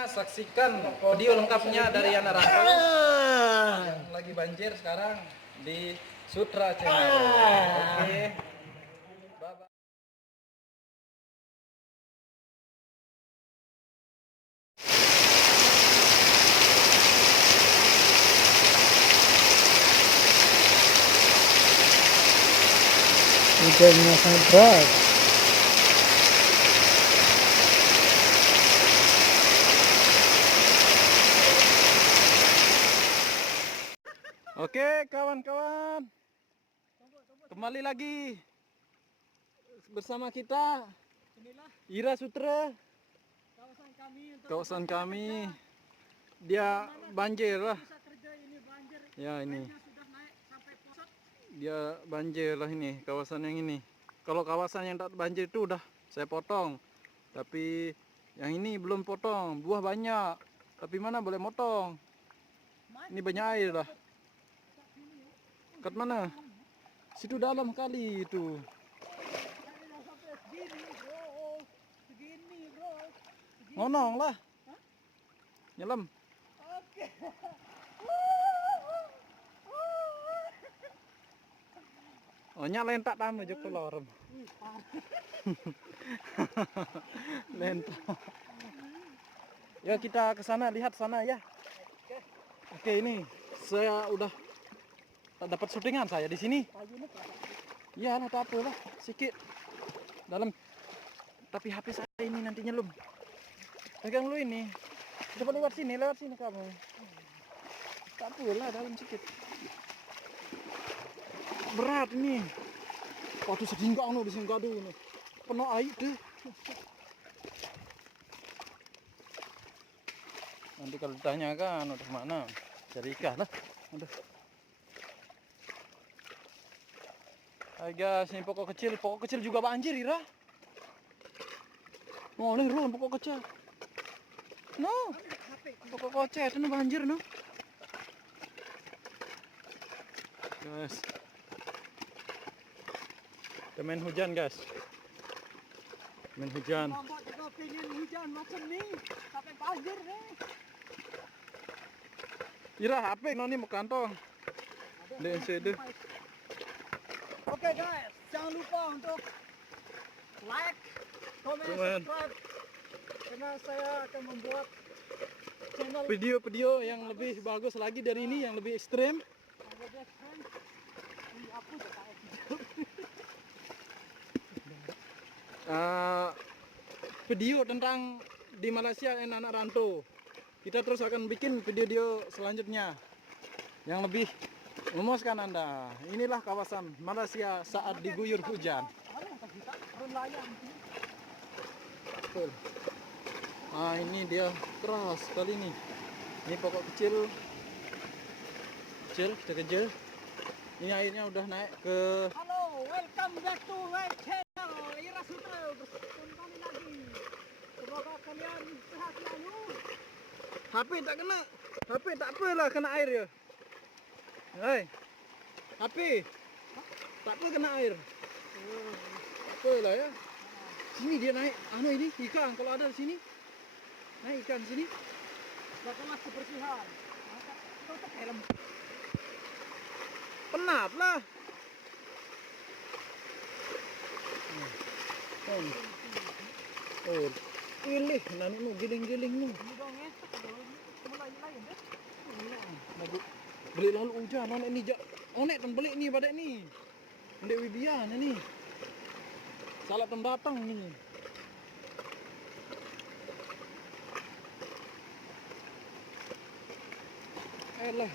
Saksikan video lengkapnya dari Yana Rantau yang lagi banjir sekarang di Sutra Channel. Oke. Bye-bye. Hujannya sangat deras. Oke kawan-kawan, kembali lagi bersama kita Ira Sutra. Kawasan kami dia banjir lah. Ya ini dia banjir lah, ini kawasan yang ini. Kalau kawasan yang tak banjir itu udah saya potong, tapi yang ini belum potong. Buah banyak, tapi mana boleh motong. Ini banyak air lah. Kat mana? Situ dalam kali itu. Ngonong lah. Nyelam. Oh nyalain tak tamu juk telur. Lentok. Ya kita ke sana, lihat sana ya. Oke, ini saya udah dapat syutingan saya di sini. Iya lah, tak apa lah, sikit dalam. Tapi HP saya ini nanti nyelum. Pegang lu ini. Coba lewat sini kamu. Tak apa lah, dalam sikit. Berat ini. Waduh sedingkang no di sini gaduh ini. Penuh air deh. Nanti kalau ditanyakan udah mana, cari ikan lah. Aduh. Hai guys, ini pokok kecil juga banjir Ira. Oh, ini ruang pokok kecil. No, pokok kecil itu banjir no. Guys, kita main hujan guys. Main hujan. Hujan macam ni sampai banjir nih. Ira HP no nih mau kantong. LCD. Oke guys, jangan lupa untuk like, comment, subscribe, karena saya akan membuat channel Video-video yang lebih bagus lagi dari ini, yang lebih ekstrem. Video tentang di Malaysia dan anak rantau. Kita terus akan bikin video selanjutnya yang lebih memuaskan Anda. Inilah kawasan Malaysia saat diguyur hujan. Betul. Ah, ini dia keras sekali nih. Ini pokok kecil, kita kejar. Ini airnya udah naik ke. Halo, welcome back to my channel Ira Sutra. Kembali lagi. Semoga kalian sehat selalu. HP tak kena. HP tak apalah kena air ya. Hei. HP. Tak apa kena air. Tak apalah ya. Sini dia naik. Anu ini ikan kalau ada di sini. Naik ikan sini. Bagaimana kebersihan? Tutup helm. Penat lah. Oh, pilih nani nu giling-giling nu. Beli lalu hujan, onek ni onek tem beli ni pada ni. Ndek wibian ni. Salah tem datang ni. Elah.